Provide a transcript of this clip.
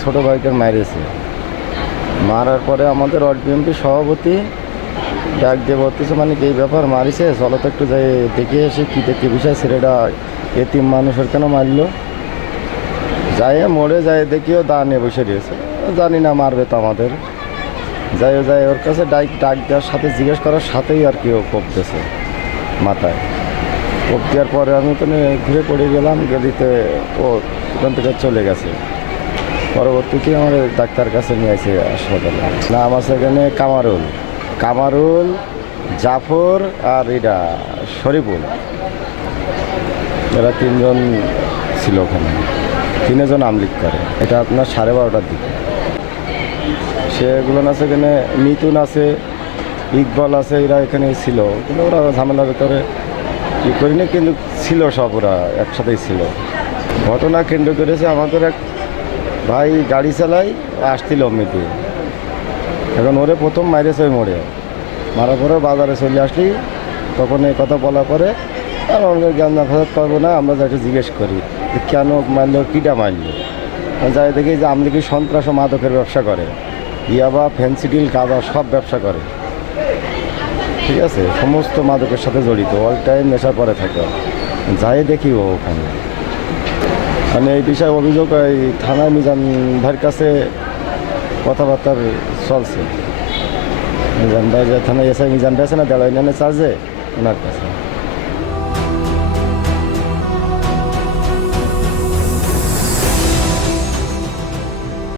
ছোট ভাইকে মেরেছে। মারার পরে আমাদের ওয়ার্ড বিএনপি সভাপতি ডাক দিয়ে বলতেছে মানে এই ব্যাপার মারিছে, চলো তো একটু যাই দেখে এসে কী দেখে বিষয়, ছেলেটা এতিম মানুষের কেন মারলো। যাই মরে যায় দেখিও দা নিয়ে বসে রয়েছে, জানি না মারবে তো আমাদের। যাই ওর কাছে ডাক দেওয়ার সাথে জিজ্ঞেস করার সাথেই আর কি ও কোপ দিয়েছে মাথায়। কোপ দেওয়ার পরে আমি তো ঘুরে পড়ে গেলাম, গেলিতে ও ওখান থেকে চলে গেছে। পরবর্তীতে আমার ডাক্তার কাছে নিয়ে আসে হাসপাতালে। নাম আছে এখানে কামারুল, জাফর আর এটা শরীফুল, এরা তিনজন ছিল ওখানে। তিনজন আমলিক করে। এটা আপনার 12:30টার দিকে। সেগুলো আছে এখানে, মিতুন আছে, ইকবাল আছে, এরা এখানে ছিল, কিন্তু ওরা ঝামেলার ভেতরে কী করিনি, কিন্তু ছিল সব, ওরা একসাথেই ছিল। ঘটনা কেন্দ্র করেছে আমাদের এক ভাই গাড়ি চালাই আসছিল মিটে, এখন ওরে প্রথম মাইরেছে ওই মোড়ে। মারার পরে বাজারে চলে আসলি, তখন এই কথা বলার পরে আর আমাদের জ্ঞান হেফাজত করবো না, আমরা যাকে জিজ্ঞেস করি যে কেন মারলো, কীটা মারলো। যাই দেখি যে আমলিকি সন্ত্রাস ও মাদকের ব্যবসা করে, ইয়াবা, ফেন্সিডিল, গাঁজা সব ব্যবসা করে, ঠিক আছে, সমস্ত মাদকের সাথে জড়িত, অল টাইম নেশার পরে থাকে। যাই দেখি ও ওখানে মানে এই বিষয়ে অভিযোগ এই থানায় মিজান ভাইয়ের কাছে কথাবার্তা চলছে। মিজান ভাই যে থানায় এসআই মিজান ভাই আছে না, দেড় চার্জে, ওনার কাছে।